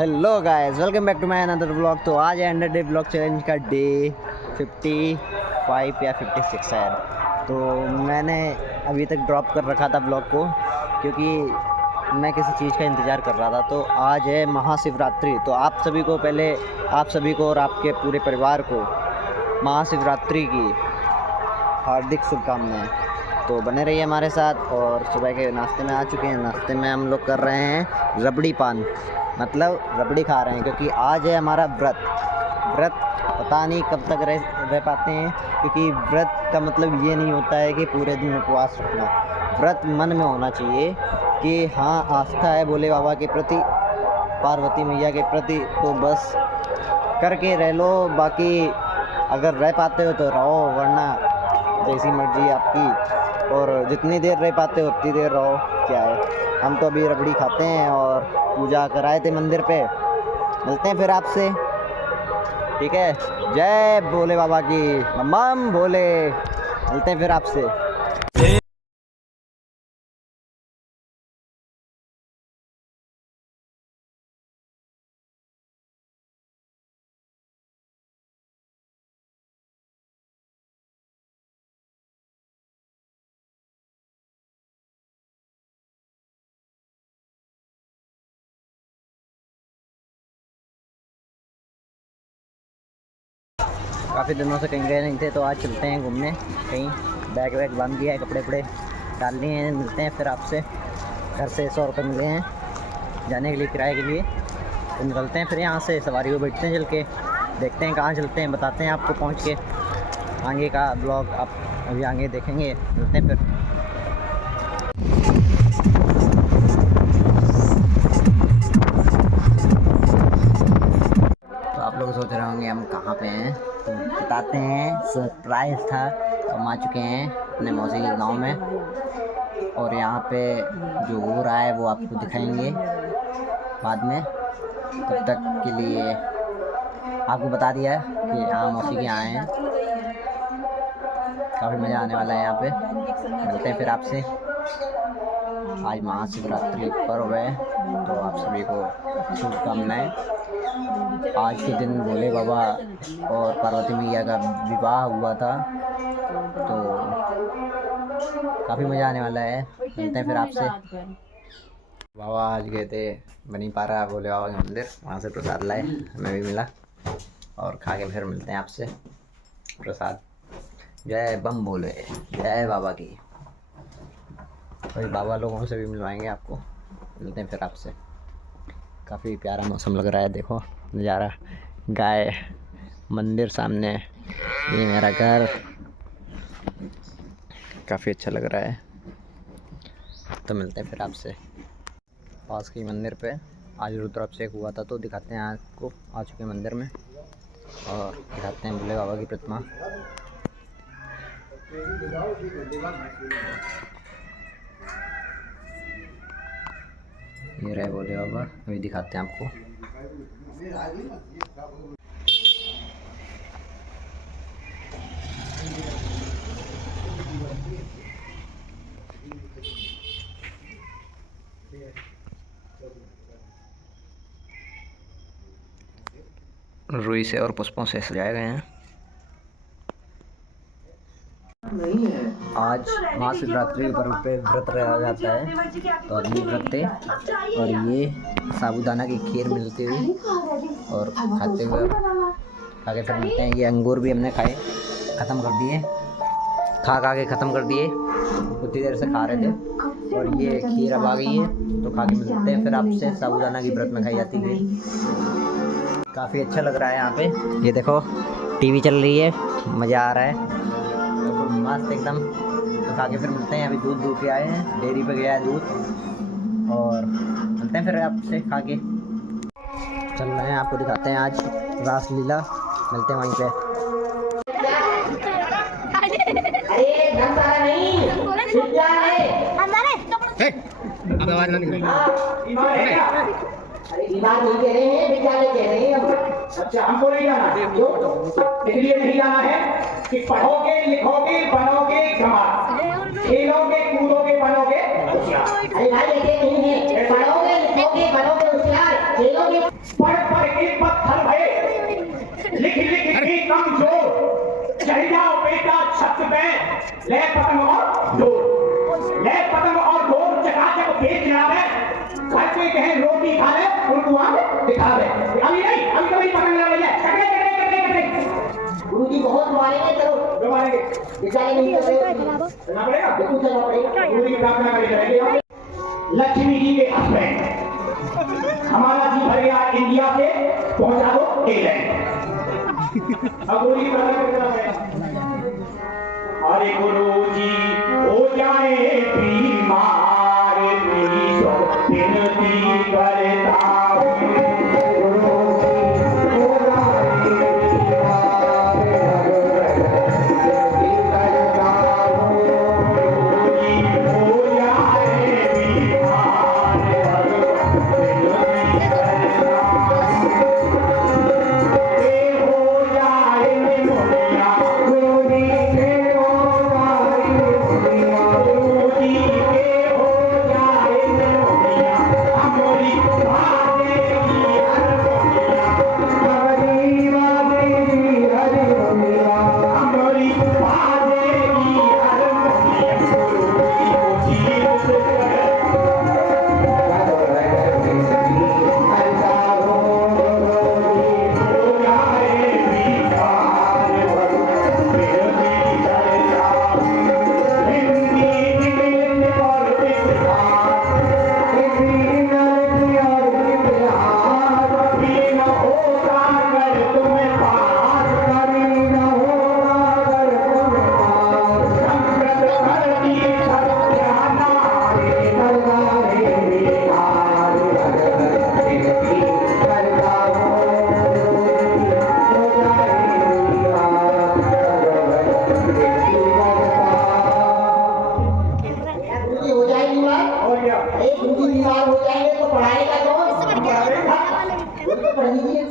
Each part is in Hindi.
Hello guys, welcome back to my another vlog. तो आज है 100 डे व्लॉग चैलेंज का डे 55 या 56 शायद। तो मैंने अभी तक ड्रॉप कर रखा था व्लॉग को, क्योंकि मैं किसी चीज़ का इंतज़ार कर रहा था। तो आज है महाशिवरात्रि। तो आप सभी को और आपके पूरे परिवार को महाशिवरात्रि की हार्दिक शुभकामनाएं। तो बने रहिए हमारे साथ। और सुबह के नाश्ते में आ चुके हैं। नाश्ते में हम लोग कर रहे हैं रबड़ी पान, मतलब रबड़ी खा रहे हैं, क्योंकि आज है हमारा व्रत। पता नहीं कब तक रह पाते हैं, क्योंकि व्रत का मतलब ये नहीं होता है कि पूरे दिन उपवास रखना। व्रत मन में होना चाहिए कि हाँ, आस्था है भोले बाबा के प्रति, पार्वती मैया के प्रति, तो बस करके रह लो। बाकी अगर रह पाते हो तो रहो, वरना जैसी मर्जी आपकी। और जितनी देर रह पाते हो उतनी देर रहो, क्या है। हम तो अभी रबड़ी खाते हैं और पूजा कराए थे मंदिर पे। मिलते हैं फिर आपसे, ठीक है। जय भोले बाबा की, मम भोले। मिलते हैं फिर आपसे। काफ़ी दिनों से कहीं गए नहीं थे, तो आज चलते हैं घूमने कहीं। बैग वैग बांध दिया है, कपड़े वपड़े डाल लिए हैं। मिलते हैं फिर आपसे। घर से 100 रुपये मिले हैं जाने के लिए, किराए के लिए। तो निकलते हैं फिर यहाँ से, सवारी में बैठते हैं, चल के देखते हैं कहाँ चलते हैं, बताते हैं आपको पहुँच के। आगे का ब्लॉग आप अभी आगे देखेंगे। मिलते हैं फिर। तो आप लोग सोच रहे होंगे हम कहाँ पे हैं, तो बताते हैं। सरप्राइज़ था। तो हम आ चुके हैं अपने मौसी के गाँव में, और यहाँ पे जो हो रहा है वो आपको दिखाएंगे बाद में। तब तक के लिए आपको बता दिया है कि यहाँ मौसी के आए हैं। काफ़ी मज़ा आने वाला है यहाँ पे। मिलते हैं फिर आपसे। आज महाशिवरात्रि पर्व है, तो आप सभी को शुभकामनाएं। आज के दिन भोले बाबा और पार्वती मैया का विवाह हुआ था, तो काफ़ी मज़ा आने वाला है। मिलते हैं फिर आपसे। बाबा आज गए थे बनीपारा भोले बाबा के मंदिर, वहाँ से प्रसाद लाए, हमें भी मिला, और खा के फिर मिलते हैं आपसे प्रसाद। जय बम भोले, जय बाबा की। वही बाबा लोगों से भी मिलवाएंगे आपको। मिलते हैं फिर आपसे। काफ़ी प्यारा मौसम लग रहा है, देखो नज़ारा। गाय, मंदिर सामने, ये मेरा घर। काफ़ी अच्छा लग रहा है। तो मिलते हैं फिर आपसे पास के मंदिर पे। आज रुद्राभिषेक हुआ था, तो दिखाते हैं आपको। आ चुके हैं मंदिर में और दिखाते हैं भोले बाबा की प्रतिमा। ये रहे भोले बाबा, अभी दिखाते हैं आपको। रुई से और पुष्पों से सजाए गए हैं। आज महाशिवरात्रि पर्व पे व्रत रहा जाता है, तो आदमी व्रत थे। और ये साबूदाना की खीर मिलती हुई और खाते हुए आगे फिर मिलते हैं। ये अंगूर भी हमने खाए, ख़त्म कर दिए, खा के ख़त्म कर दिए। उतनी देर से खा रहे थे, और ये खीर अब आ गई है, तो खा के मिलते हैं फिर आपसे। साबूदाना की व्रत में खाई जाती है। काफ़ी अच्छा लग रहा है यहाँ पे। ये देखो टीवी चल रही है, मज़ा आ रहा है, तो मस्त एकदम। तो खा के फिर मिलते हैं। अभी दूध के आए हैं, डेयरी पे गया है दूध, और मिलते हैं फिर आपसे खा के। चल रहे हैं, आपको दिखाते हैं आज रासलीला। मिलते हैं वहीं पे। अब आवाज ना निकले। बात नहीं कह रहे हैं, विद्यालय कह रहे हैं हम। अच्छा, हमको नहीं जाना, इसलिए नहीं जाना है कि पढ़ोगे, लिखोगे, बनोगे समाज, खेलोगे, कूदोगे, बनोगे होशियार। अरे भाई, ऐसे नहीं है। पढ़ोगे, लिखोगे, बनोगे होशियार, खेलोगे। लिख लिख के कमजोर चढ़ जाओ बेटा छत पे ले पतंग और डोर ले पतंग और डोर चकाचक बेच रहा घर पे कहे रोटी खा ले उनको आग दिखा दे अभी नहीं अभी तो मेरी पतंग लड़ रही है कटे कटे कटे कटे गुरु जी बहुत मारेंगे चलो मारेंगे बेचारे नहीं करते करना पड़ेगा बिल्कुल करना पड़ेगा गुरु जी की प्रार्थना करें जाएंगे लक्ष्मी जी के हस्बैंड हमारा जी भर गया इंडिया से पहुंचा दो इंग्लैंड अब गुरु जी की प्रार्थना करना पड़ेगा अरे गुरु जी हो जाए बीमार मेरी विनती करता हूं गुरु जी हो जाए बीमार हो जाएंगे तो पढ़ाएगा कौन? पढ़ लीजिए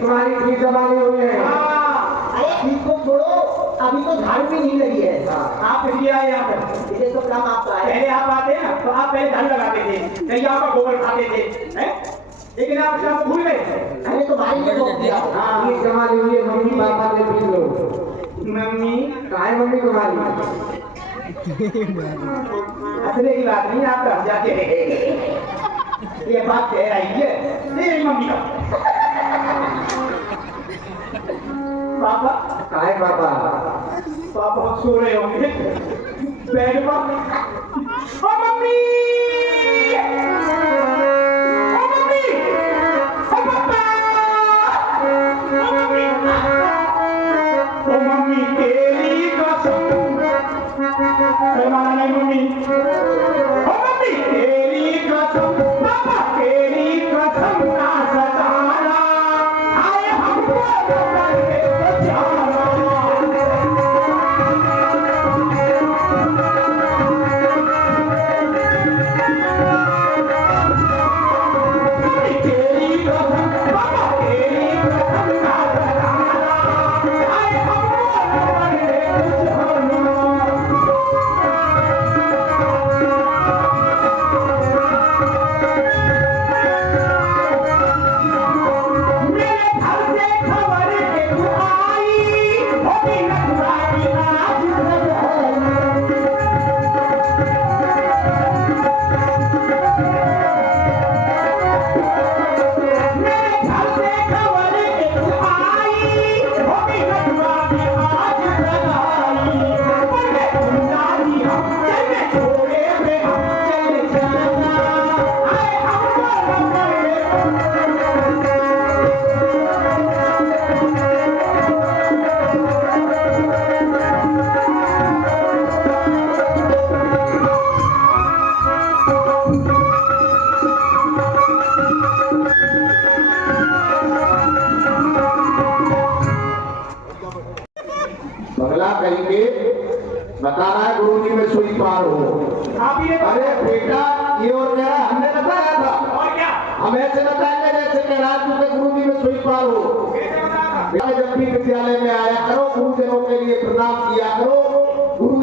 तुम्हारी फीस जमा नहीं हुई है। अरे फीस को छोड़ो अभी तो झाड़ू भी नहीं लगी है। आप इसलिए आए यहाँ पर इसे तो काम आपका है। पहले आप आते ना तो आप पहले झाड़ू लगाते थे कहीं आपका गोबर खाते थे लेकिन आप शाम भूल गए। मैंने तो भाई को दिया फीस जमा नहीं हुई है मम्मी पापा ने फीस लो। मम्मी कहाँ है मम्मी तुम्हारी? हंसने की बात नहीं आप हंस जाते हैं ये बात कह रही है मेरी मम्मी का पापा कहाँ है पापा? पापा सो रहे होंगे बेड पर ओ मम्मी ओ मम्मी ओ पापा ओ मम्मी ओ मम्मी तेरी कसम माना नहीं मम्मी ओ मम्मी तेरी कसम पापा तेरी कसम ना सताना आए हमको करके बचाना तेरी कसम पापा तेरी कसम ना सताना आए हमको करके बचाना बगला कहीं के बता रहा है गुरु जी में सुई पार हो। अरे बेटा ये और कह रहा हमने बताया था और क्या हम ऐसे बताएंगे जैसे कह रहा तू के गुरु जी में सुई पार हो। जब भी विद्यालय में आया करो गुरुजनों के लिए प्रणाम किया करो। गुरु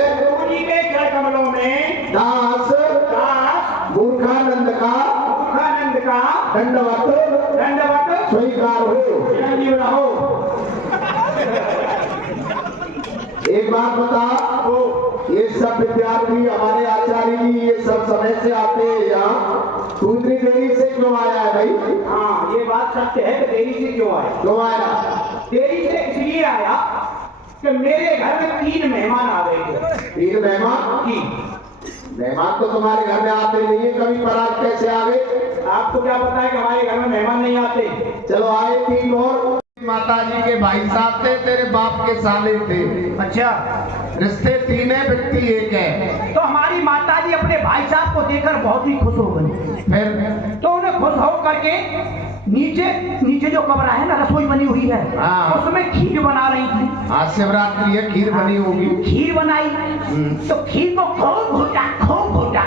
जी के चरण कमलों में दास मूर्खानंद का का दंडवत स्वीकार हो। चिरंजीव रहो। एक बात बता, ये सब विद्यार्थी हमारे आचार्य जी ये सब समय से आते हैं यहाँ, तू इतनी देरी से क्यों आया है भाई? हाँ, ये बात सत्य है कि देरी से क्यों आया। क्यों आया? देरी से इसलिए आया कि मेरे घर में 3 मेहमान आ गए थे। 3 मेहमान? जी। मेहमान तो तुम्हारे घर में आते नहीं है कभी, पर आज कैसे आ गए? आपको क्या पता है कि हमारे घर में मेहमान नहीं आते? चलो आए 3 और। माता जी के भाई साहब थे, तेरे बाप के साले थे। अच्छा, रिश्ते 3 है, व्यक्ति 1 है। तो हमारी माता जी अपने भाई साहब को देखकर बहुत ही खुश हो गई। फिर तो उन्हें खुश हो करके नीचे जो कमरा है ना, रसोई बनी हुई है, हाँ। उसमें खीर बना रही थी। आज शिवरात्रि है, खीर बनी होगी। खीर बनाई तो खीर को खूब घोटा।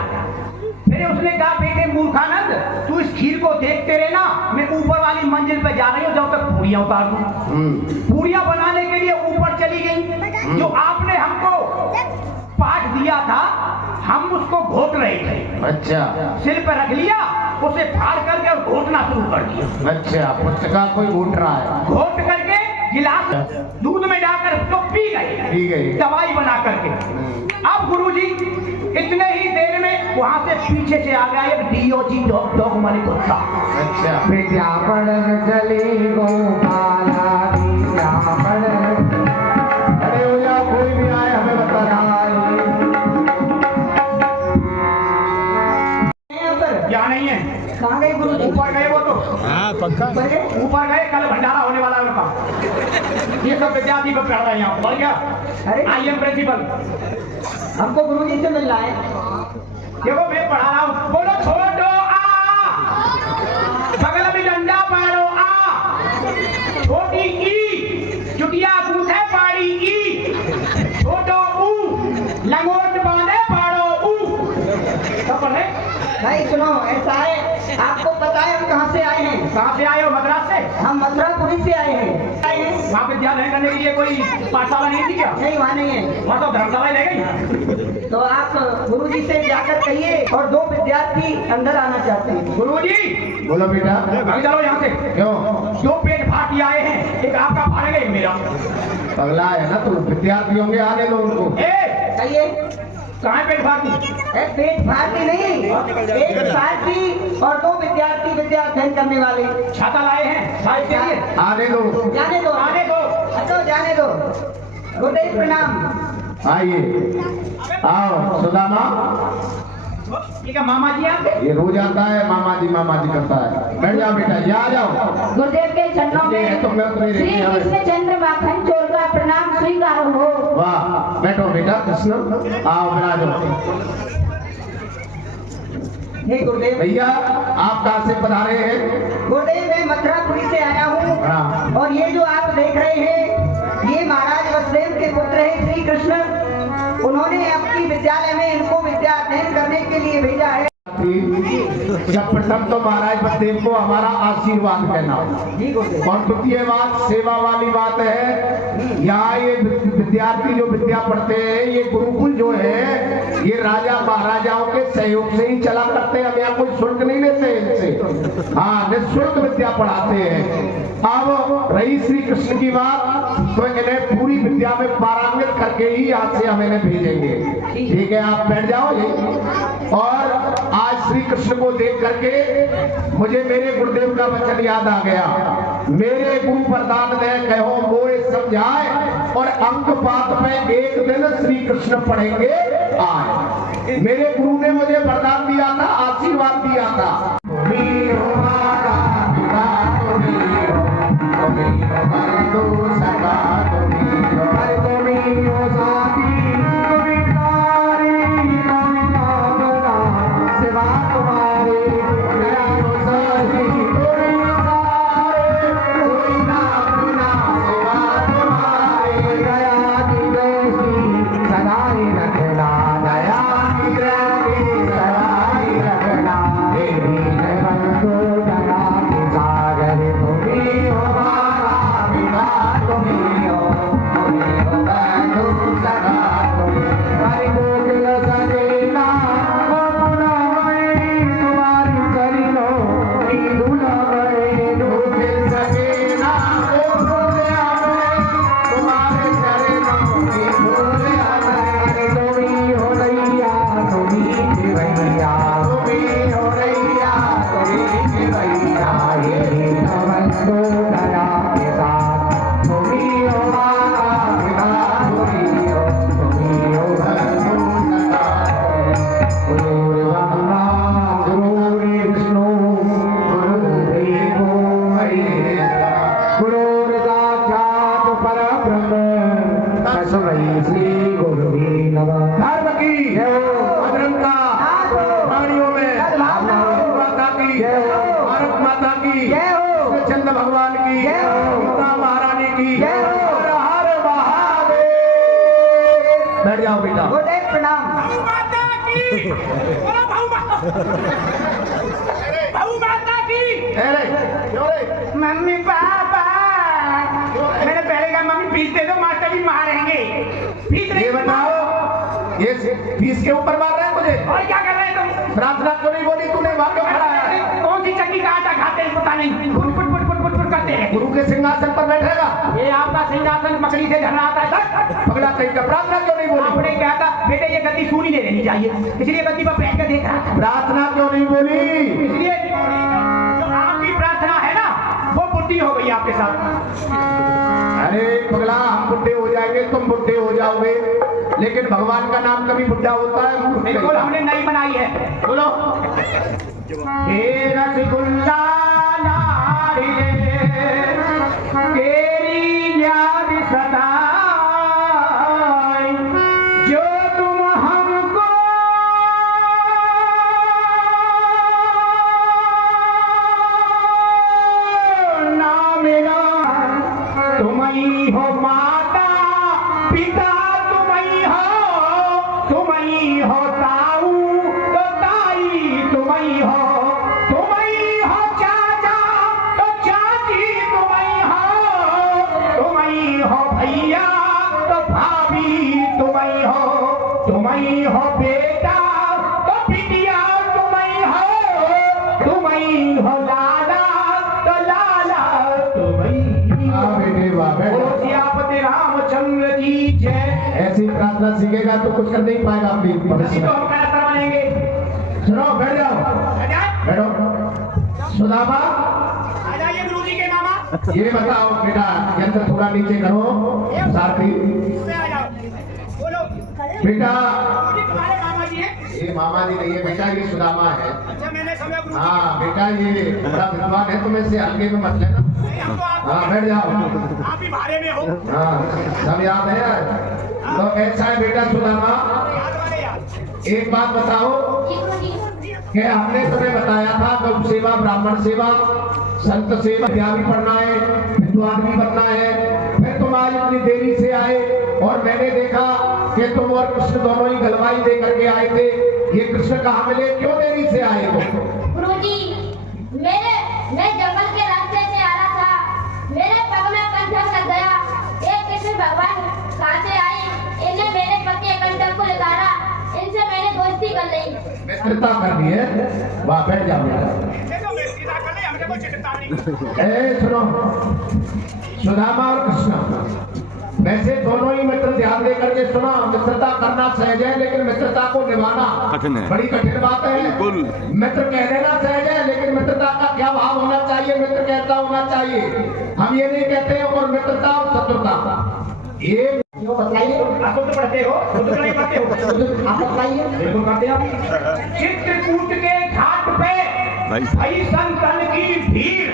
फिर उसने कहा, बेटे मूर्खानंद, तू इस खीर को देखते रहना, मैं ऊपर वाली मंजिल पे जा रही हूँ, जब तक पूरियां उतार दूं। पूरियां बनाने के लिए ऊपर चली गई। जो आपने हमको पाठ दिया था, हम उसको घोट रहे थे। अच्छा, सिर पे रख लिया, उसे फाड़ करके और घोटना शुरू कर दिया। अच्छा, पुस्तका कोई घूट रहा है। घोट करके गिलास दूध में डालकर तो पी गई दवाई बना करके। अब गुरुजी इतने ही देर में वहां से पीछे से आ गया एक डीओजी डॉगमनी कुत्ता। अच्छा, विद्या पढ़न चले गोपाला, विद्या पढ़न अरे हो जाओ, कोई भी आए हमें बताना। क्या नहीं है? कहाँ गए गुरु जी? ऊपर गए वो तो। हाँ पक्का। ऊपर गए, कल भंडारा होने वाला है उनका। ये सब विद्यार्थी पर पढ़ रहे हैं यहाँ। बढ़ गया? अरे आई एम प्रिंसिपल। हमको गुरु जी से मिलना है। देखो मैं पढ़ा रहा हूँ। बोलो छोटो आ, बगल में डंडा पाड़ो आ, छोटी ई, चुटिया बूथे पाड़ी ई, छोटो ऊ, लंगोट बांधे पाड़ो ऊ। सब पढ़ रहे? भाई सुनो, ऐसा है, आपको पता है हम कहाँ से आए हैं? कहाँ से आए हो? मद्रास से? हम मथुरापुरी से आए हैं। वहाँ विद्यालय करने के लिए कोई पाठशाला नहीं थी क्या? नहीं, वहाँ नहीं है। वहाँ तो धर्मशाला ही रह गई। तो आप गुरु जी से जाकर कहिए, और 2 विद्यार्थी अंदर आना चाहते हैं। गुरुजी बोलो बेटा। भाग चलो यहाँ से। क्यों? 2 पेट फाटी आए हैं, एक आपका फाड़ेगा, एक मेरा। अगला है ना, तो विद्यार्थी होंगे, आने दो उनको। कहिए, कहाँ है पेट फाटी? पेट फाटी नहीं, एक पार्टी और 2 विद्यार्थी विद्या अध्ययन करने वाले। छाता लाए हैं साइड के लिए। आने दो, जाने दो, आने दो। हटो, जाने दो। गुरुदेव प्रणाम। आइए, आओ सुदामा। ठीक है, मामा जी आपके? ये रोज आता है, मामा जी करता है। बैठ जाओ बेटा, ये आ जाओ। गुरुदेव के चरणों ये में तो मैं अपनी श्री रही है। कृष्ण चंद्र माखन चोर का प्रणाम स्वीकार हो। वाह, बैठो बेटा कृष्ण, आओ विराजो। हे गुरुदेव। भैया आप कहाँ से पधारे हैं? गुरुदेव, मैं मथुरापुरी से आया हूँ, हाँ। और ये जो आप देख रहे हैं, ये महाराज वसुदेव के पुत्र हैं श्री कृष्ण। उन्होंने अपनी विद्यालय में इनको विद्या अध्ययन करने के लिए भेजा है। जब प्रथम तो महाराज वसुदेव को हमारा आशीर्वाद कहना, जी गुरुदेव। और द्वितीय बात सेवा वाली बात है। यहाँ ये विद्यार्थी जो विद्या पढ़ते हैं, ये गुरुकुल जो है, ये राजा महाराजाओं के सहयोग से ही चला करते हैं। हम यहाँ कोई शुल्क नहीं लेते इनसे, हाँ निःशुल्क विद्या पढ़ाते हैं। अब रही श्री कृष्ण की बात, तो इन्हें पूरी विद्या में पारंगत करके ही यहाँ से हम इन्हें भेजेंगे। ठीक है, आप बैठ जाओ यही। और आज श्री कृष्ण को देख करके मुझे मेरे गुरुदेव का वचन याद आ गया। मेरे गुरु प्रदान ने कहो मोए समझाए, और अंक पात में एक दिन श्री कृष्ण पढ़ेंगे आए। मेरे गुरु ने मुझे वरदान दिया था, आशीर्वाद दिया था। बजरंग का प्राणियों में माता की, भारत माता की, चंद्र भगवान की, सीता महारानी की, हर हर महादेव। बैठ जाओ बेटा। गुरुदेव प्रणाम। मम्मी पापा, मैंने पहले कहा मम्मी फीस दे दो, मास्टर भी मारेंगे। फीस ये नहीं बताओ, ये फीस के ऊपर मार रहे हैं मुझे? और क्या कर रहे हैं तुम? प्रार्थना क्यों नहीं बोली तूने? वहां क्यों खड़ा है? कौन सी चक्की का आटा खाते हैं पता नहीं, foot foot foot foot foot foot करते हैं। गुरु के सिंहासन पर बैठेगा? ये आपका सिंहासन मकड़ी से झरना आता है। पगला कहीं का, प्रार्थना क्यों नहीं बोली? आपने क्या था बेटे, ये गद्दी सूनी नहीं रहनी चाहिए, इसलिए गद्दी पर बैठ कर देख रहा था। प्रार्थना क्यों नहीं बोली? इसलिए जो आपकी प्रार्थना है ना, वो बुद्धि हो गई आपके साथ। अरे पगला, हम बुढ़े हो जाएंगे, तुम बुढ़े हो जाओगे, लेकिन भगवान का नाम कभी बुढ़ा होता है? मूर्ख कहीं बिल्कुल का। हमने नई बनाई है। बोलो, हे रसगुल्ला लाडले, तेरी याद सताए, जो तुम हमको ना मिला। तुम ही हो माता पिता, तुम ही हो ताऊ तो ताई, तुम ही हो चाचा तो चाची, तुम ही हो भैया तो भाभी, तुम ही हो बेटा तो बिटिया, तुम ही हो लाला तो लाला, हाँ बेटे, वाह, बैठ जाओ। सियापति रामचंद्र जी जय। ऐसी प्रार्थना सीखेगा तो कुछ कर नहीं पाएगा अपनी भविष्य तो में। हम कलेक्टर बनेंगे। सुनो, बैठ जाओ, बैठो। सुदामा, आ जाइए गुरुजी के मामा। ये बताओ बेटा, यंत्र थोड़ा नीचे करो साथी। आ जाओ, बोलो। बेटा, गुरुजी तुम्हारे मामा जी हैं? ये मामा जी नहीं है बेटा, ये सुदामा है। अच्छा, मैंने समझा गुरुजी। हाँ बेटा, ये बड़ा विद्वान है, तुम इससे हल्के में मत लेना। हम तो आप हाँ, बैठ जाओ। आप भी भारे में हो। हाँ, सब याद है यार। तो ऐसा है बेटा सुदामा, याद वाले याद। एक बात बताओ कि हमने तुम्हें बताया था गौ सेवा, ब्राह्मण सेवा, संत सेवा, विद्या भी पढ़ना है, विद्वान भी बनना है। फिर तुम आज इतनी देरी से आए और मैंने देखा कि तुम और कृष्ण दोनों ही गलवाई दे करके आए थे। ये कृष्ण कहाँ मिले, क्यों देरी से आए हो? गुरुजी, मैं जंगल के रास्ते से आ रहा था, मेरे पग में कंठक लग गया। एक कृष्ण भगवान कहाँ से आए, इन्हें मेरे पग के कंठक को लगाना, इनसे मैंने दोस्ती कर ली। मित्रता कर दी है, वाह, बैठ जाओ बेटा। देखो बेटी ना कर ले, हमने कोई चिंता नहीं। ए सुनो, सुदामा और कृष्ण वैसे दोनों ही मित्र, ध्यान दे करके सुना। मित्रता करना सहज है, लेकिन मित्रता को निभाना कठिन है। बड़ी कठिन बात है। बिल्कुल। मित्र कह देना सहज है, लेकिन मित्रता का क्या भाव होना चाहिए, मित्र कहता होना चाहिए। हम ये नहीं कहते हैं और मित्रता और शत्रुता ये बताइए, आप तो पढ़ते हो, खुद तो नहीं पढ़ते हो। आप बताइए। बिल्कुल करते हो। चित्रकूट के घाट पे भाई भाई संतन की भीड़,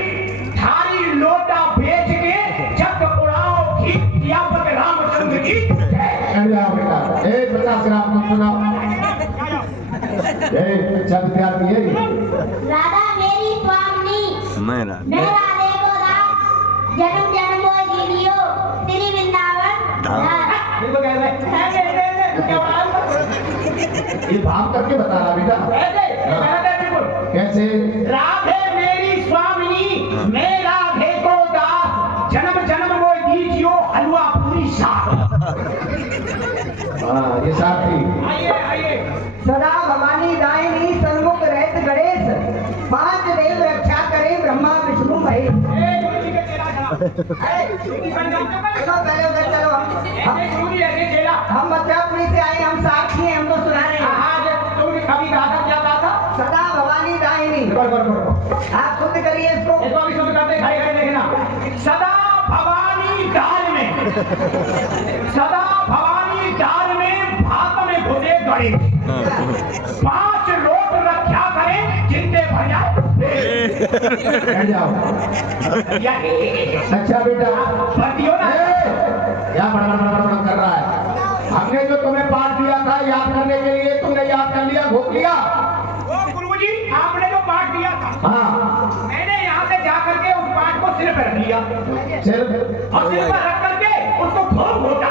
थारी लोटा बेच के जग उड़ाओ खींच सियापत रामचंद्र की जय। बैठ जाओ बेटा। ए 50 ग्राम तो सुनाओ। ए चल प्यार की है ये। राधा मेरी स्वामी, मैं मैं राधे को राम, जन्म जन्म वो दीदियो, श्री वृंदावन धाम। बिल्कुल कह रहे हैं। क्या बात? ये भाव करके बता रहा बेटा। बिल्कुल कैसे? राधे मेरी स्वामिनी, मैं राधे को दास, जन्म जन्म वो दीजियो हलवा पूरी साथ। हाँ, ये साथी। आइए आइए। सदा भवानी दायिनी सन्मुख रहत गणेश, पांच देव रक्षा करे ब्रह्मा विष्णु महेश। गुरुजी के चेला खड़ा। चलो पहले उधर चलो। गुरुजी ऐसे चेला। हम मथुरापुरी से आए, हम साक्षी हैं, हम तो सुना रहे हैं। आज तुमने कभी कहा था, क्या कहा था? सदा भवानी दायिनी। आप शुद्ध करिए इसको। इसको अभी शुद्ध करते खड़े खड़े देखना। सदा भवानी दाल में, सदा भवानी दाल में भात में घुसे गड़े, 5 लोट रक्षा करें जिनसे भर जाए। बैठ जाओ। अच्छा बेटा, भर्तियों ना। क्या बड़ा कर रहा है? हमने जो तुम्हें पाठ दिया था याद करने के लिए, तुमने याद कर लिया, भोग लिया। ओ गुरुजी, आपने जो पाठ दिया था, हाँ, मैंने यहाँ से जा करके उस पाठ को सिर पे रख लिया सिर और सिर पर रख करके उसको खूब घोटा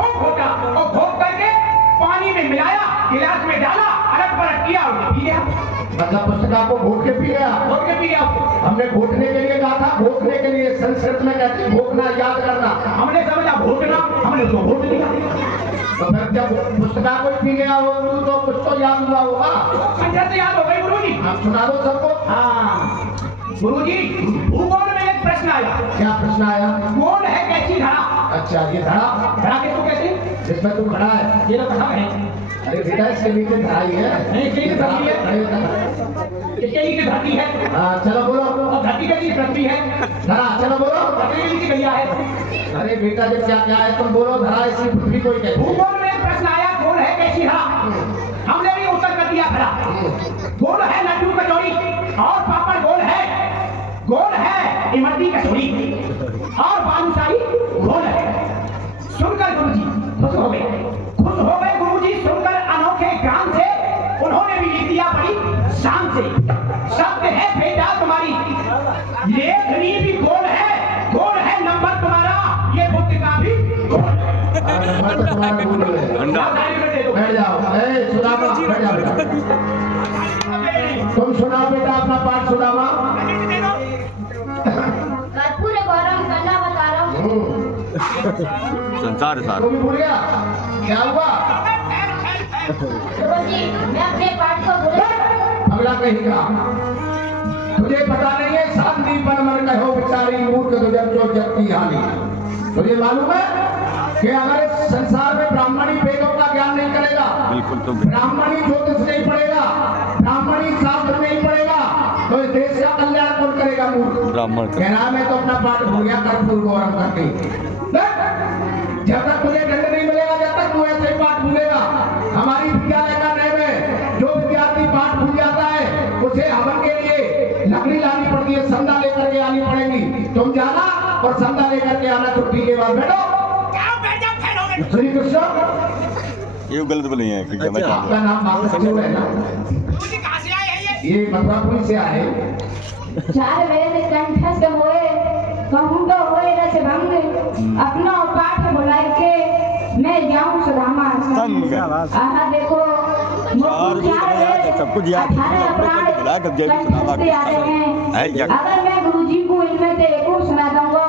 और घोट करके पानी में मिलाया, गिलास में डाला, अलग परग किया और पी गया। मतलब पुस्तका को घोट के पी गया। घोट के पी गया। हमने घोटने के लिए कहा था, घोटने के लिए संस्कृत में कहते हैं घोटना, याद करना। हमने समझा घोटना, हमने उसको घोट लिया। तो फिर जब पुस्तका को पी गया हो तो कुछ तो याद हुआ होगा। अच्छा से याद हो गई गुरुजी। आप सुना दो सबको। हाँ गुरुजी, भूगोल में एक प्रश्न आया। क्या प्रश्न आया? कौन है कैसी धरा? अच्छा, ये धरा धरा किसको कहते हैं? जिसमें तू खड़ा है, ये लोग कहाँ है? अरे बेटा इसके नीचे धरा ही है। नहीं, इसके नीचे धरती है। है। इसके नीचे धरती है हाँ, चलो बोलो। और धरती के नीचे पृथ्वी है। धरा, चलो बोलो। धरती के नीचे गैया है। अरे बेटा जब क्या क्या है तुम बोलो। धरा इसी पृथ्वी को ही कहते हैं। भूगोल में एक प्रश्न आया, कौन है कैसी धरा? हमने भी उत्तर कर दिया धरा। गोल है लड्डू कचौड़ी और पापड़ गोल है। गोल है इमरती कचौड़ी और बालूशाही गोल है। सुनकर गुरुजी खुश हो गए गुरुजी सुनकर अनोखे ज्ञान से। उन्होंने भी लिख दिया बड़ी शान से, शब्द है बेटा तुम्हारी लेखनी भी गोल है नंबर तुम्हारा ये बुद्ध का भी गोल है। नंबर तो तुम्हारा भूल गए। बैठ जाओ। ए सुदामा, बैठ जाओ बेटा। तुम सुनाओ बेटा अपना पाठ सुदामा। कर्पूर गौरम कन्नावतारम। संसार सार। तू भी भूल गया? क्या हुआ? गुरुजी, मैं अपने पाठ को भूल अगला कहेगा तुझे पता नहीं है शांति पर मन कहो बिचारी मूर्ख दुजर जो जग की हानि। तुझे मालूम है कि अगर इस संसार में ब्राह्मणी वेदों का ज्ञान नहीं करेगा, बिल्कुल तो ब्राह्मणी ज्योतिष नहीं पढ़ेगा, ब्राह्मणी शास्त्र नहीं पढ़ेगा, तो इस देश का कल्याण कौन करेगा? मूर्ख ब्राह्मण। कह रहा मैं तो अपना पाठ भूल गया कर्पूर गौरव करके। जब तक तुझे दंड नहीं मिलेगा, जब तक तू ऐसे पाठ भूलेगा। हमारी विद्यालय का नियम है, जो विद्यार्थी पाठ भूल जाता है उसे हवन के लिए लकड़ी लानी पड़ती है, संदा लेकर के आनी पड़ेगी। तुम जाना और संदा लेकर के आना, छुट्टी के बाद बैठो। श्री कृष्ण। ये गलत बोले हैं कि मैं आपका नाम महासचिव है ना? ये मथुरापुरी से आए। चार वेद कंठस्थ होए, कहूँ तो होए रस भंग, अपना पाठ बुलाए के मैं जाऊँ सुदामा। आहा देखो, चार वेद सब कुछ याद 18 प्राण कंठस्थ आ रहे हैं। अगर मैं गुरुजी को इनमें से एक को सुना दूंगा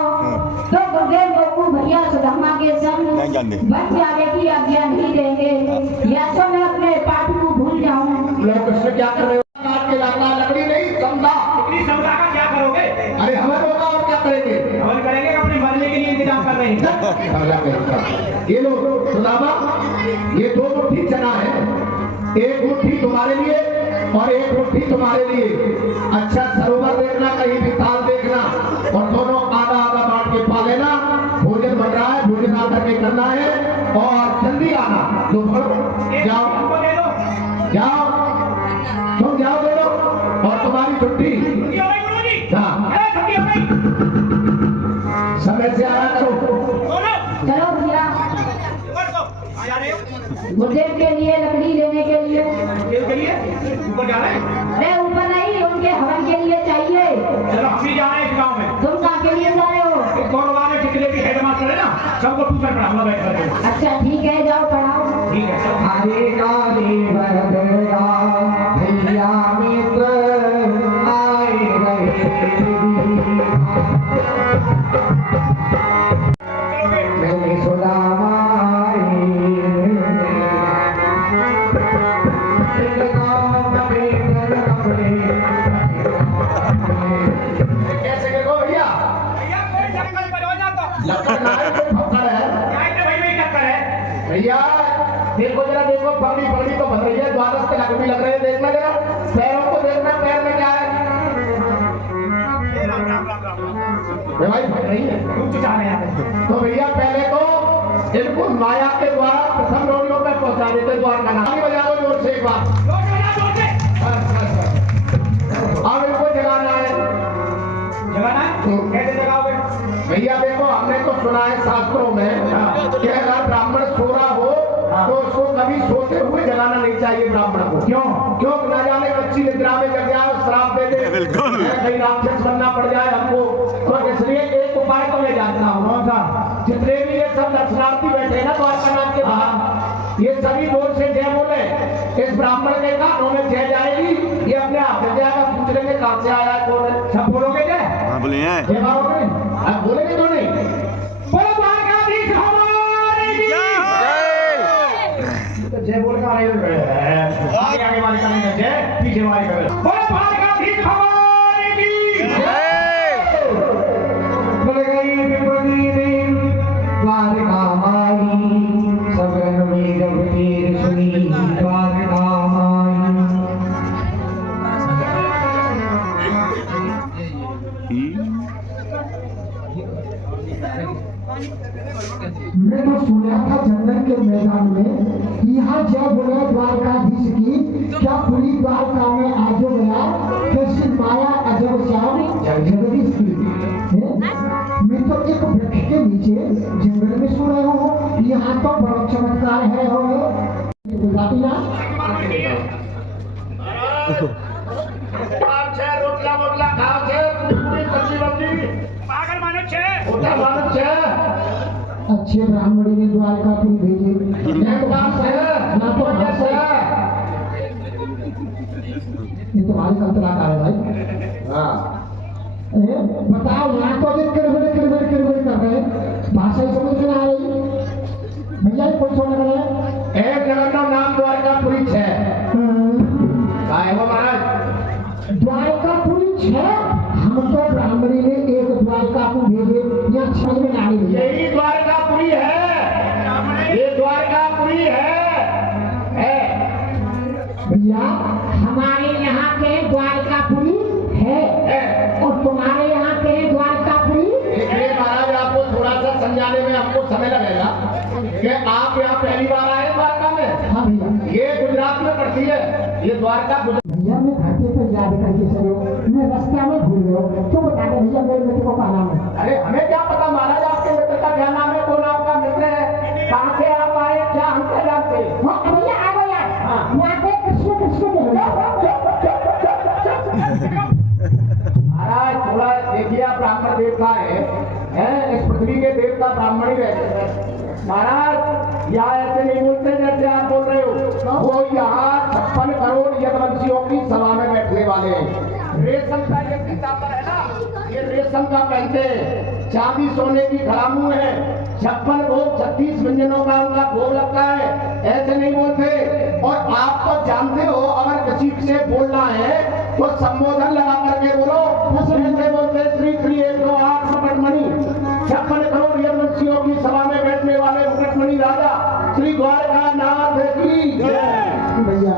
तो गुरुदेव बप्पू भैया सुदामा के संग बच जाने की आज्ञा नहीं देंगे, या तो मैं अपने पाठ को भूल जाऊँ। लोग कृष्ण क्या कर रहे हो? काट के लाता, लकड़ी नहीं, संदा। इतनी समझा का क्या करोगे? अरे हवन होगा और क्या करेंगे? हवन करेंगे, अपने मरने के लिए इंतजाम कर रहे हैं। ये लो सुदामा, ये 2 मुट्ठी चना है, 1 मुट्ठी तुम्हारे लिए और 1 मुट्ठी तुम्हारे लिए। अच्छा सरोवर देखना, कहीं भी ताल देखना और दोनों आधा आधा बांट के पा लेना। भोजन बन रहा है, भोजन आकर के करना है और जल्दी आना। जाओ जाओ, तुम जाओ दोनों और तुम्हारी छुट्टी। हाँ, समय से आना करो। चलो भैया, गुरुदेव के लिए लकड़ी लेने के लिए। ऊपर जा रहे हैं? अरे ऊपर नहीं, उनके हवन के लिए चाहिए। चलो हम भी जा रहे हैं इस गाँव में। तुम कहाँ के लिए जा रहे हो? जितने भी हेडमास्टर है ना, सबको ट्यूशन पढ़ाऊंगा बैठ कर। अच्छा ठीक है, जाओ पढ़ाओ। ठीक है। हरे काली भैया मित्र आए रहे सुदामा। कैसे देखो भैया, भैया देखो जरा, देखो पगड़ी पगड़ी तो बन रही है, द्वादश के लग भी लग रहे हैं। देखना जरा, पैरों को देखना, पैर में क्या है? भाई फट रही है। तो भैया पहले तो इनको माया के द्वारा प्रथम रोडियों पे पहुंचा देते, द्वार का नाम बजा दो जोर से एक बार। अब इनको जगाना है। कैसे जगाओगे? भैया देखो, हमने तो सुना है शास्त्रों में कि अगर ब्राह्मण सो रहा हो तो उसको कभी सोते हुए जगाना नहीं चाहिए ब्राह्मण को। क्यों? क्यों ना जाने कच्ची निद्रा में जग जाए, श्राप दे दे, बिल्कुल। कहीं राक्षस बनना पड़ जाए हमको। तो इसलिए एक उपाय तो मैं जानता हूँ। कौन सा? जितने भी ये सब दर्शनार्थी बैठे ना द्वारकानाथ के बाहर, ये सभी जोर से जय बोले। इस ब्राह्मण के कानों में जय जाएगी, ये अपने आप जग जाएगा। पूछ लेंगे कहां से आया है, कौन है? सब बोलोगे जय? हाँ बोले हैं। जय बोलोगे? अब बोलेंगे तो नहीं। बोलो द्वारकाधीश हमारे की तो जय बोल का रहे हैं। आगे आगे वाले करेंगे जय, पीछे वाले करेंगे बोलो द्वारकाधीश हमारे की बोल गई विपदी दिन द्वारका माई, सगन में जब तेर सुनी द्वारका माई। मैं तो सुना था जंगल के मैदान में, यहाँ जय बोले द्वारकाधीश की, क्या पूरी द्वारका में आज गया कैसी माया अजब श्याम जगदीश की है? मैं तो एक वृक्ष के नीचे जंगल में सो रहा हूँ, यहाँ तो बड़ा चमत्कार है। हो गुजराती ना रोटला मोटला खाओ छे, पूरी सब्जी वब्जी पागल मानक छे, होटल मानक छे। अच्छे ब्राह्मणी ने द्वारकापुरी भेजे। एक बात है, ना तो भाषा ये तुम्हारी कल्पनाकार है भाई। हाँ बताओ, यहाँ तो देख किरबिर कर रहे हैं, भाषा ही समझ में आ रही भैया। कोई सोना कर रहा है, एक जगह का नाम द्वारकापुरी है। काय हो महाराज? द्वारकापुरी है। हम तो ब्राह्मणी ने एक द्वारकापुर भेजे, यहाँ समझ में आ रही है। यही द्वारकापुरी है, ये द्वारकापुरी है। भैया हमारे यहाँ के द्वारकापुरी है और तुम्हारे यहाँ के द्वारकापुरी। देखिए महाराज, आपको थोड़ा सा समझाने में हमको समय लगेगा कि आप यहाँ पहली बार आए द्वारका में। हाँ भैया, ये गुजरात में पड़ती है, ये द्वारका भैया मैं घाटे पर याद करके चलो, मैं रास्ता में भूल गया तो बता दे भैया मेरे मित्र को क्या नाम है। अरे हमें क्या पता महाराज, आपके मित्र का क्या नाम है, कौन आपका मित्र है, कहाँ से आप आए, क्या हमसे जानते? भैया आ गया यहाँ पे कृष्ण महाराज थोड़ा देखिए, आप ब्राह्मण देवता है, इस पृथ्वी के देवता ब्राह्मण ही रहते हैं। महाराज यहाँ ऐसे नहीं बोलते जैसे आप बोल रहे हो। वो यहाँ 56 करोड़ यदवंशियों की सभा में बैठने वाले हैं। रेशम का ये पीताम्बर है ना, ये रेशम का पहनते हैं, चांदी सोने की खड़ामू है, 56 भोग 36 व्यंजनों का उनका भोग लगता है। ऐसे नहीं बोलते। और आप तो जानते हो, अगर किसी से बोलना है तो संबोधन लगा करके बोलो। ऐसे बोलते श्री श्री 108 मुकुटमणि, 56 करोड़ यदवंशियों की सभा में बैठने वाले मुकुटमणि राजा श्री द्वारकानाथ की जय। भैया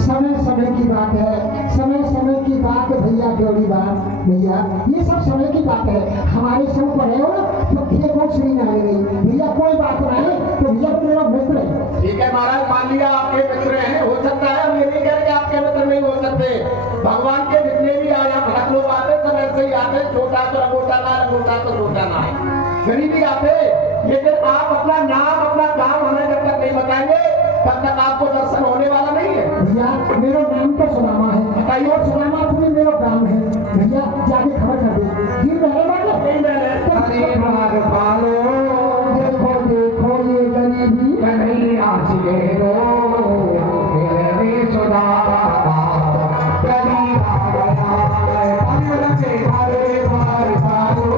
समय समय की बात है, समय समय की बात है भैया, जोड़ी बात भैया, ये सब समय की बात है। हमारे सब पढ़े हो तो एक और श्री ना गई भैया, कोई बात नहीं तो भैया तो मेरा मित्र है। ठीक है महाराज, मान लिया आपके मित्र हैं, हो सकता है, हम ये नहीं कह रहे कि आपके मित्र नहीं हो सकते। भगवान के जितने भी आया भक्त लोग आते सब ऐसे ही आते, छोटा तो रंगोटा ना, रंगोटा तो छोटा ना है, गरीबी आते। लेकिन आप अपना नाम अपना काम हमें जब तक नहीं बताएंगे तब तक आपको दर्शन होने वाला नहीं है। भैया मेरा नाम तो सुदामा है, बताइए, और सुदामापुरी मेरा काम है भैया, जाके खबर कर दे। जी मेहरबानी नहीं मैंने पालो, देखो देखो ये गरीबी नहीं आज ले लो मेरे सुदामा गरीब आ गया, पंगल के हरे बार पालो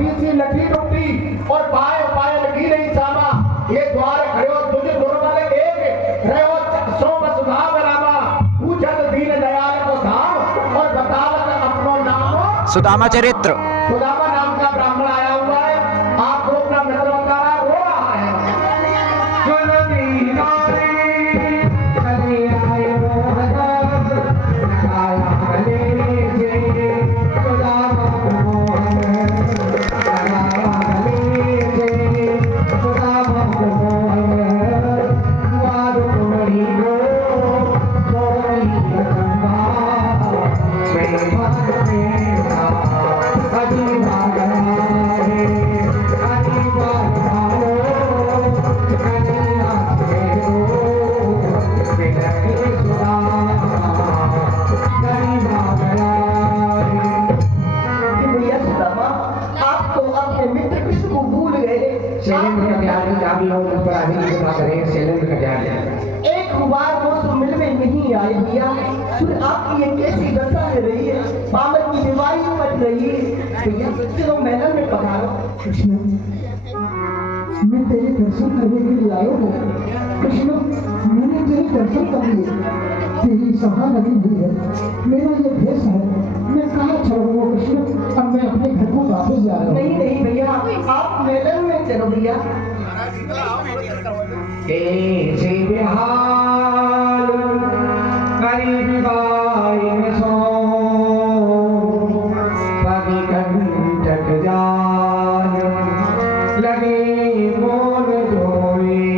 फटी सी लठी टूटी और पाए पाए लगी नहीं सामा। ये द्वार खड़ो तुझे दोनों वाले एक रहो सो वसुधा बनावा पूछत दीन दयाल को धाम और बतावत अपनो नाम सुदामा चरित्र। सुदामा नाम का ब्राह्मण आया हुआ है, आपको अपना मित्र बता रहा रो रहा है। एक बार वो सुमिल में नहीं आए भैया, फिर आपकी ये कैसी दशा हो रही है, बाबर की बीमारी पड़ रही है भैया, चलो महल में पधारो। कृष्ण, मैं तेरे दर्शन करने के लिए आया हूँ। कृष्ण, मैंने तेरे दर्शन कर लिए, तेरी सभा लगी हुई है, मेरा ये भेष है, मैं कहाँ छोड़ूंगा कृष्ण? अब मैं अपने घर को वापस जा रहा हूँ। नहीं नहीं भैया, आप मैदान में चलो भैया। ऐसे बेहाल गरीब बाई में सो पगी कंटक जान लगे मोल जोड़ी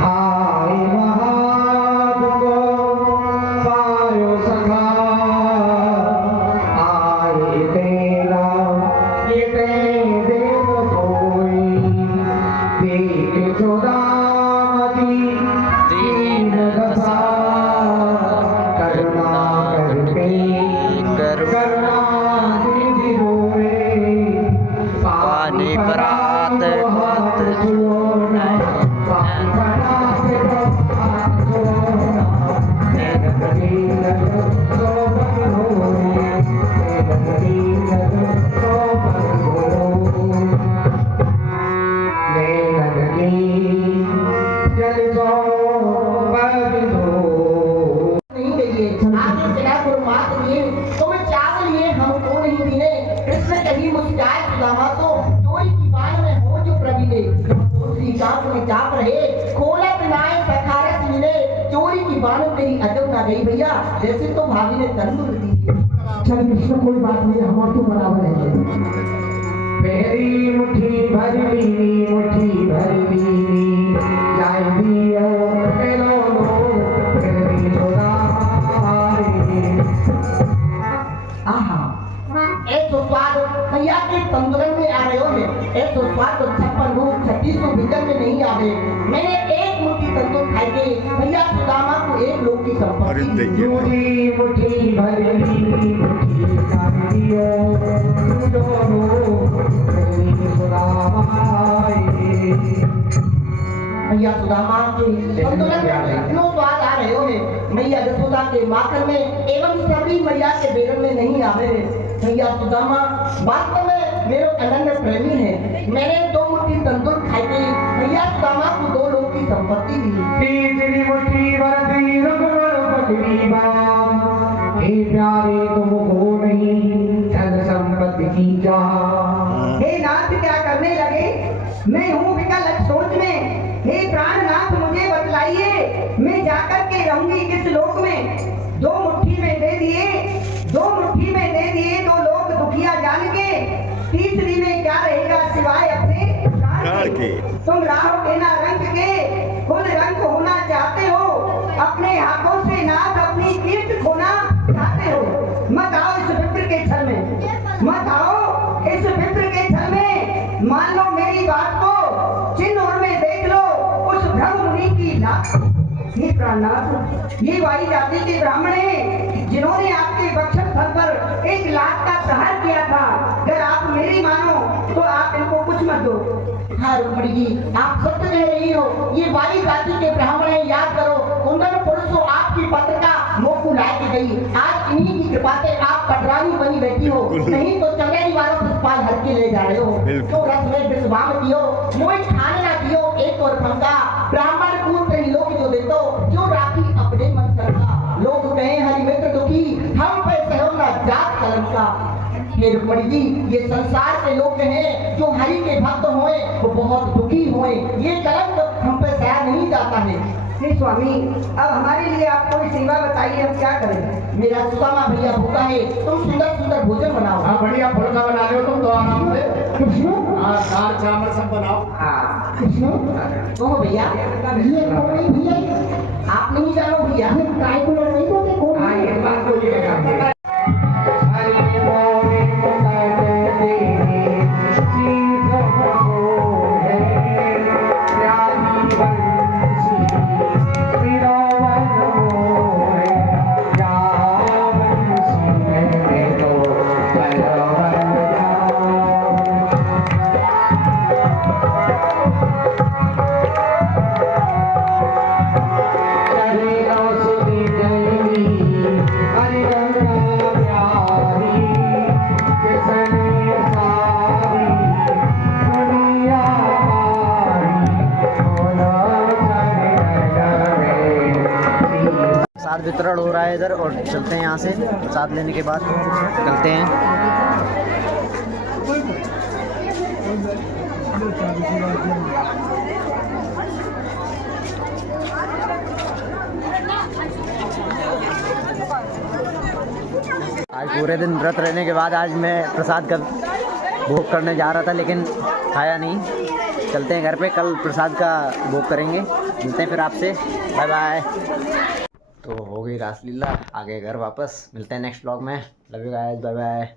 हाय महाद को पायो सखा आए तेरा ये देव कोई देख चोदावती दीन दशा करुणा करके करुणा दीदी रोए पानी परात हाथ जोड़ना पानी परात हाथ जोड़ना तेरे कबीर तो बरोए तेरे कबीर तो बरोए नहीं चाहिए, आगे चला गुरुमात लिए, तुम्हें चावल लिए हमको नहीं पीने। कृष्ण कभी मुस्काए सुदामा तो चोरी की बाल में हो जो प्रवीणे, दूसरी चाक में चाप रहे खोला पिनाए सखारत मिले, चोरी की बाल तेरी अजब ना गई भैया, जैसे तो भाभी ने तंदूर दी। चल कृष्ण, कोई बात नहीं, हम और तू बराबर है। मेरी मुट्ठी भर ली मुट्ठी भर ली जाए दियो हेलो लो मेरी सोनारी आहा, एक तो स्वाद भैया के तंदुरन में आ रहे हो ने, एक तो स्वाद तो 56 रूप 36 भीतर में नहीं आवे। मैंने एक मुट्ठी तंदूर खाई के भैया सुदामा को एक लोग की संपत्ति दी। मुट्ठी मुट्ठी भर ली मुट्ठी जाए दियो भैया सुदामा के संतुलन में इतना स्वाद आ रहे हो मैया यशोदा के माखन में एवं सभी मैया के बेरन में नहीं आवे। भैया सुदामा वास्तव में मेरे अनन्य प्रेमी है, मैंने 2 मुट्ठी तंदूर खाई थी, भैया सुदामा को 2 लोग की संपत्ति दी। तीसरी मुट्ठी भरती रघुवर पकड़ी बात हे प्यारे तुमको नहीं धन संपत्ति की चाह। हे नाथ क्या करने लगे, मैं हूँ विकल सोच में, हे प्राणनाथ मुझे बतलाइए मैं जाकर के रहूंगी किस लोक में। 2 मुट्ठी में दे दिए 2 मुट्ठी में दे दिए 2 लोग दुखिया जान के, तीसरी में क्या रहेगा सिवाय अपने प्राण के। तुम राह के ना रंग के खुद रंग होना चाहते हो, अपने हाथों से नाथ अपनी कीर्ति खोना चाहते हो। मत आओ इस विप्र के छल में, मत आओ इस विप्र के छल में, मान लो मेरी बात को, चिन्ह में देख लो उस भ्रम मुनि की लात। हे प्राणनाथ, ये वाली जाति के ब्राह्मण हैं जिन्होंने आपके बक्षक स्थल पर 1 लाख का प्रहार किया था। अगर आप मेरी मानो तो आप इनको कुछ मत दो। हाँ रुक्मणी जी, आप सत्य कह रही हो, ये वाली जाति के ब्राह्मण हैं, याद करो कुंदन पुरुषों आपकी पत्रिका मोकू ला के गई, आज इन्हीं की कृपा से आप पटरानी बनी बैठी हो, नहीं तो चंगेरी वालों पुष्पाल हर के जा रहे हो बिल्कुल। तो रथ में विश्वाम पियो मोई खाने ना पियो एक और फंका ब्राह्मण कुल कहीं लोग जो देतो जो राखी अपने मन सरका लोग कहे हरि मित्र दुखी हम पे सहो ना जात कलम का। हे रुक्मणी जी ये संसार के लोग हैं जो हरि के भक्त होए वो बहुत दुखी होए ये कलंक हम पे सहा नहीं जाता है। हे स्वामी अब हमारे लिए आप कोई सेवा बताइए, हम क्या करें। मेरा सुदामा भैया भूखा है तुम सुंदर सुंदर भोजन बनाओ। हाँ बढ़िया फुल्का बना रहे हो तुम तो आराम से। कृष्ण हाँ दाल चावल सब बनाओ। हाँ कृष्ण कहो भैया ये कौन है भैया? आप नहीं जानो भैया ये काय को नहीं बोलते कौन हाँ है? ये बात तो ये है। प्रसाद वितरण हो रहा है इधर और चलते हैं यहाँ से। प्रसाद लेने के बाद चलते हैं। आज पूरे दिन व्रत रहने के बाद आज मैं प्रसाद का भोग करने जा रहा था लेकिन खाया नहीं। चलते हैं घर पे, कल प्रसाद का भोग करेंगे। मिलते हैं फिर आपसे, बाय बाय। तो हो गई रासलीला, आ गए घर वापस। मिलते हैं नेक्स्ट ब्लॉग में। Love you guys, bye bye.